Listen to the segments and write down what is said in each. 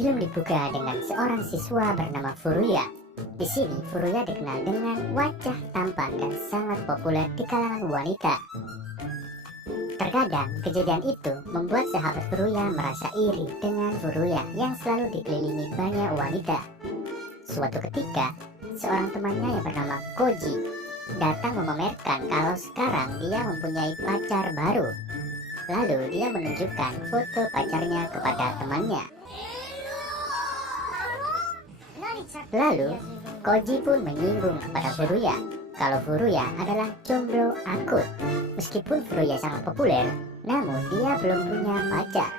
Film dibuka dengan seorang siswa bernama Furuya. Di sini Furuya dikenal dengan wajah tampan dan sangat populer di kalangan wanita. Terkadang kejadian itu membuat sahabat Furuya merasa iri dengan Furuya yang selalu dikelilingi banyak wanita. Suatu ketika, seorang temannya yang bernama Koji datang memamerkan kalau sekarang dia mempunyai pacar baru. Lalu dia menunjukkan foto pacarnya kepada temannya. Lalu Koji pun menyinggung kepada Furuya kalau Furuya adalah jomblo akut. Meskipun Furuya sangat populer, namun dia belum punya pacar.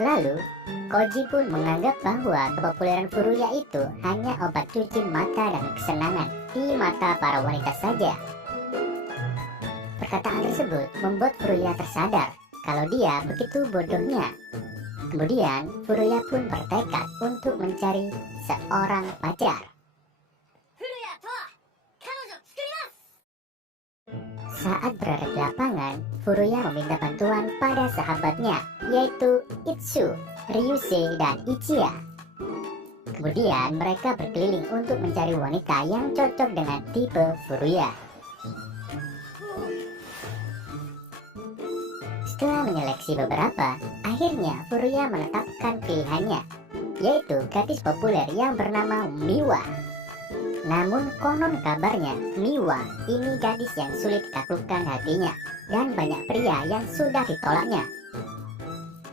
Lalu Koji pun menganggap bahwa kepopuleran Furuya itu hanya obat cuci mata dan kesenangan di mata para wanita saja. Perkataan tersebut membuat Furuya tersadar kalau dia begitu bodohnya. Kemudian Furuya pun bertekad untuk mencari seorang pacar. Saat berada di lapangan, Furuya meminta bantuan pada sahabatnya, yaitu Itsu, Ryusei, dan Ichiya. Kemudian mereka berkeliling untuk mencari wanita yang cocok dengan tipe Furuya. Setelah menyeleksi beberapa, akhirnya Furuya menetapkan pilihannya, yaitu gadis populer yang bernama Miwa. Namun konon kabarnya Miwa ini gadis yang sulit ditaklukkan hatinya, dan banyak pria yang sudah ditolaknya.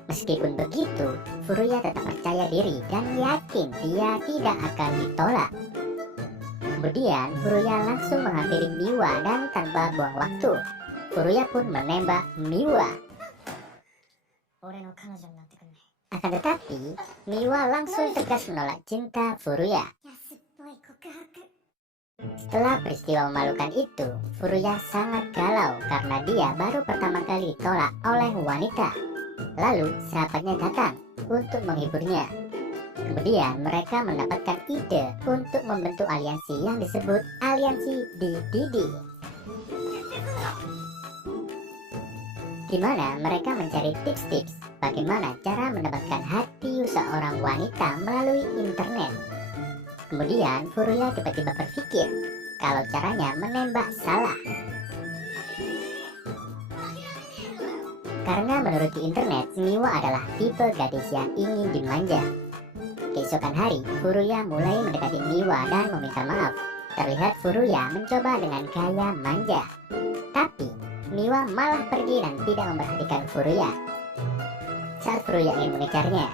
Meskipun begitu, Furuya tetap percaya diri dan yakin dia tidak akan ditolak. Kemudian Furuya langsung menghampiri Miwa dan tanpa buang waktu, Furuya pun menembak Miwa. Akan tetapi, Miwa langsung tegas menolak cinta Furuya. Setelah peristiwa memalukan itu, Furuya sangat galau karena dia baru pertama kali ditolak oleh wanita. Lalu sahabatnya datang untuk menghiburnya. Kemudian mereka mendapatkan ide untuk membentuk aliansi yang disebut aliansi Didi, di mana mereka mencari tips-tips bagaimana cara mendapatkan hati seorang wanita melalui internet. Kemudian Furuya tiba-tiba berpikir kalau caranya menembak salah. Karena menurut di internet, Miwa adalah tipe gadis yang ingin dimanja. Keesokan hari, Furuya mulai mendekati Miwa dan meminta maaf. Terlihat Furuya mencoba dengan gaya manja. Tapi Miwa malah pergi dan tidak memperhatikan Furuya. Saat Furuya ingin mengejarnya,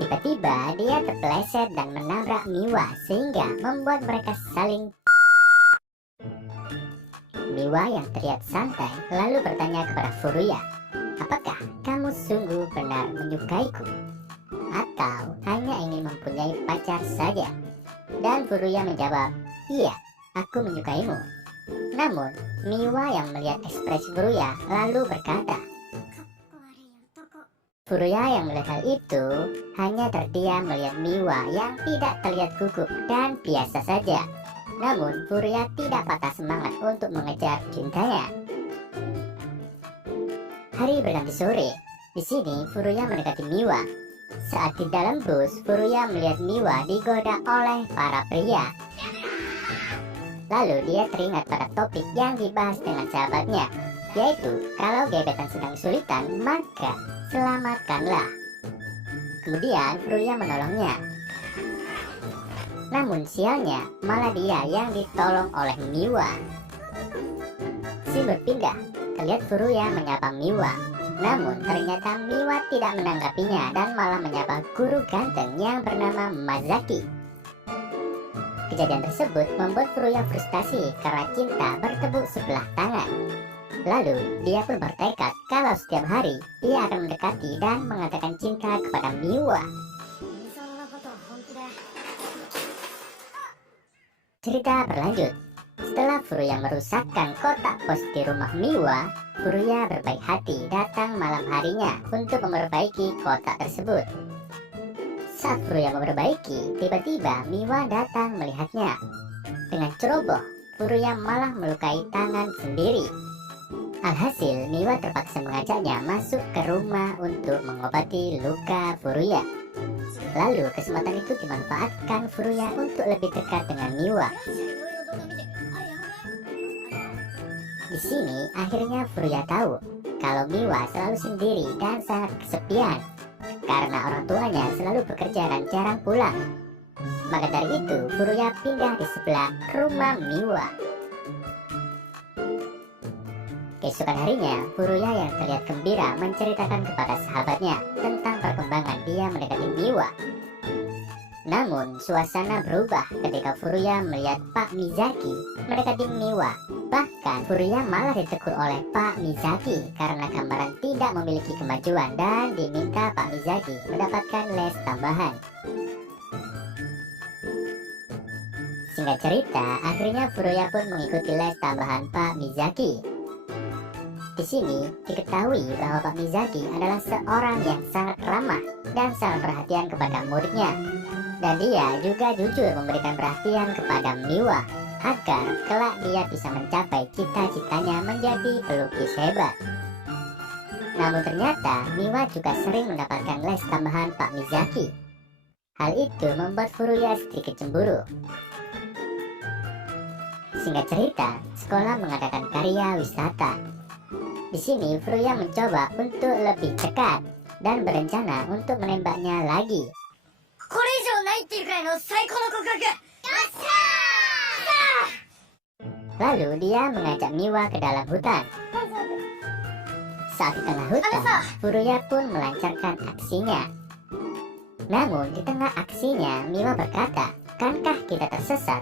tiba-tiba dia terpeleset dan menabrak Miwa sehingga membuat mereka saling. Miwa yang terlihat santai lalu bertanya kepada Furuya, "Apakah kamu sungguh benar menyukaiku? Atau hanya ingin mempunyai pacar saja?" Dan Furuya menjawab, "Iya, aku menyukaimu." Namun Miwa yang melihat ekspresi Furuya lalu berkata, Furuya yang melihat hal itu hanya terdiam melihat Miwa yang tidak terlihat gugup dan biasa saja. Namun Furuya tidak patah semangat untuk mengejar cintanya. Hari berganti sore. Di sini Furuya mendekati Miwa. Saat di dalam bus, Furuya melihat Miwa digoda oleh para pria. Lalu dia teringat pada topik yang dibahas dengan sahabatnya, yaitu kalau gebetan sedang kesulitan, maka selamatkanlah. Kemudian Furuya menolongnya. Namun sialnya, malah dia yang ditolong oleh Miwa. Scene berpindah, terlihat Furuya menyapa Miwa. Namun ternyata Miwa tidak menanggapinya dan malah menyapa guru ganteng yang bernama Mazaki. Kejadian tersebut membuat Furuya frustasi karena cinta bertepuk sebelah tangan. Lalu dia pun bertekad kalau setiap hari dia akan mendekati dan mengatakan cinta kepada Miwa. Cerita berlanjut. Setelah Furuya merusakkan kotak pos di rumah Miwa, Furuya berbaik hati datang malam harinya untuk memperbaiki kotak tersebut. Saat Furuya memperbaiki, tiba-tiba Miwa datang melihatnya. Dengan ceroboh, Furuya malah melukai tangan sendiri. Alhasil, Miwa terpaksa mengajaknya masuk ke rumah untuk mengobati luka Furuya. Lalu kesempatan itu dimanfaatkan Furuya untuk lebih dekat dengan Miwa. Di sini akhirnya Furuya tahu kalau Miwa selalu sendiri dan sangat kesepian karena orang tuanya selalu bekerja dan jarang pulang. Maka dari itu Furuya pindah di sebelah rumah Miwa. Keesokan harinya, Furuya yang terlihat gembira menceritakan kepada sahabatnya tentang perkembangan dia mendekati Miwa. Namun, suasana berubah ketika Furuya melihat Pak Mizaki mendekati Miwa. Bahkan, Furuya malah ditegur oleh Pak Mizaki karena gambaran tidak memiliki kemajuan dan diminta Pak Mizaki mendapatkan les tambahan. Singkat cerita, akhirnya Furuya pun mengikuti les tambahan Pak Mizaki. Di sini diketahui bahwa Pak Mizaki adalah seorang yang sangat ramah dan sangat perhatian kepada muridnya. Dan dia juga jujur memberikan perhatian kepada Miwa agar kelak dia bisa mencapai cita-citanya menjadi pelukis hebat. Namun ternyata Miwa juga sering mendapatkan les tambahan Pak Mizaki. Hal itu membuat Furuya sedikit cemburu. Singkat cerita, sekolah mengadakan karya wisata. Di sini Furuya mencoba untuk lebih dekat dan berencana untuk menembaknya lagi. Lalu dia mengajak Miwa ke dalam hutan. Saat di tengah hutan, Furuya pun melancarkan aksinya. Namun di tengah aksinya, Miwa berkata, "Kankah kita tersesat?"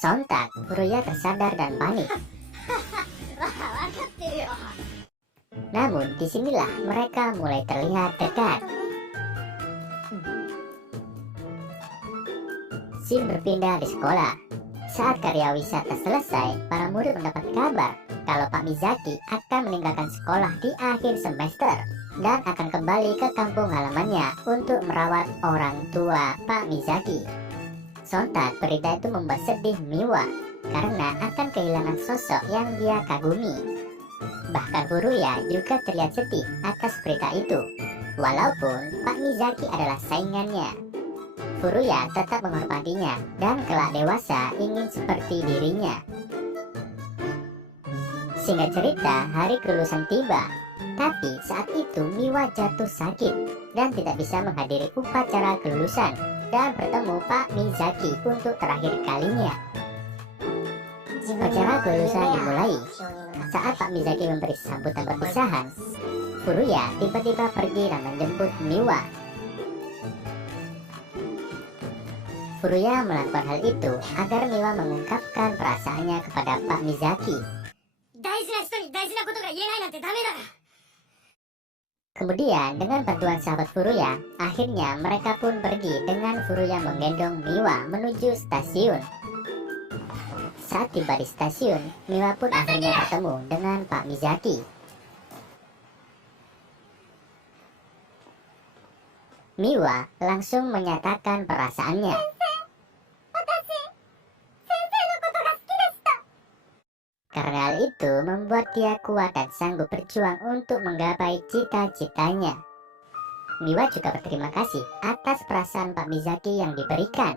Sontak, Furuya tersadar dan panik. Namun disinilah mereka mulai terlihat dekat. Scene berpindah di sekolah. Saat karya wisata selesai, para murid mendapat kabar kalau Pak Mizaki akan meninggalkan sekolah di akhir semester dan akan kembali ke kampung halamannya untuk merawat orang tua Pak Mizaki. Sontak berita itu membuat sedih Miwa karena akan kehilangan sosok yang dia kagumi. Bahkan Furuya juga terlihat sedih atas berita itu. Walaupun Pak Mizaki adalah saingannya, Furuya tetap menghormatinya dan kelak dewasa ingin seperti dirinya. Singkat cerita, hari kelulusan tiba. Tapi saat itu Miwa jatuh sakit dan tidak bisa menghadiri upacara kelulusan dan bertemu Pak Mizaki untuk terakhir kalinya. Upacara kelulusan dimulai. Saat Pak Mizaki memberi sambutan perpisahan, Furuya tiba-tiba pergi dan menjemput Miwa. Furuya melakukan hal itu agar Miwa mengungkapkan perasaannya kepada Pak Mizaki. Kemudian dengan bantuan sahabat Furuya, akhirnya mereka pun pergi dengan Furuya menggendong Miwa menuju stasiun. Saat tiba di stasiun, Miwa pun akhirnya bertemu dengan Pak Mizaki. Miwa langsung menyatakan perasaannya. Karena hal itu membuat dia kuat dan sanggup berjuang untuk menggapai cita-citanya. Miwa juga berterima kasih atas perasaan Pak Mizaki yang diberikan.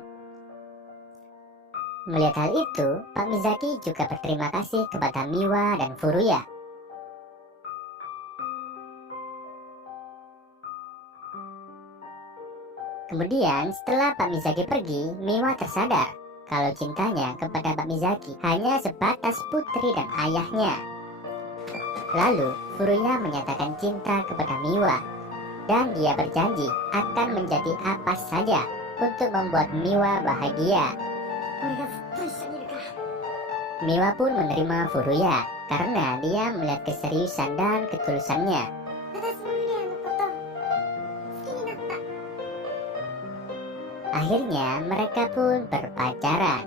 Melihat hal itu, Pak Mizaki juga berterima kasih kepada Miwa dan Furuya. Kemudian setelah Pak Mizaki pergi, Miwa tersadar kalau cintanya kepada Pak Mizaki hanya sebatas putri dan ayahnya. Lalu Furuya menyatakan cinta kepada Miwa dan dia berjanji akan menjadi apa saja untuk membuat Miwa bahagia. Miwa pun menerima Furuya karena dia melihat keseriusan dan ketulusannya. Akhirnya mereka pun berpacaran.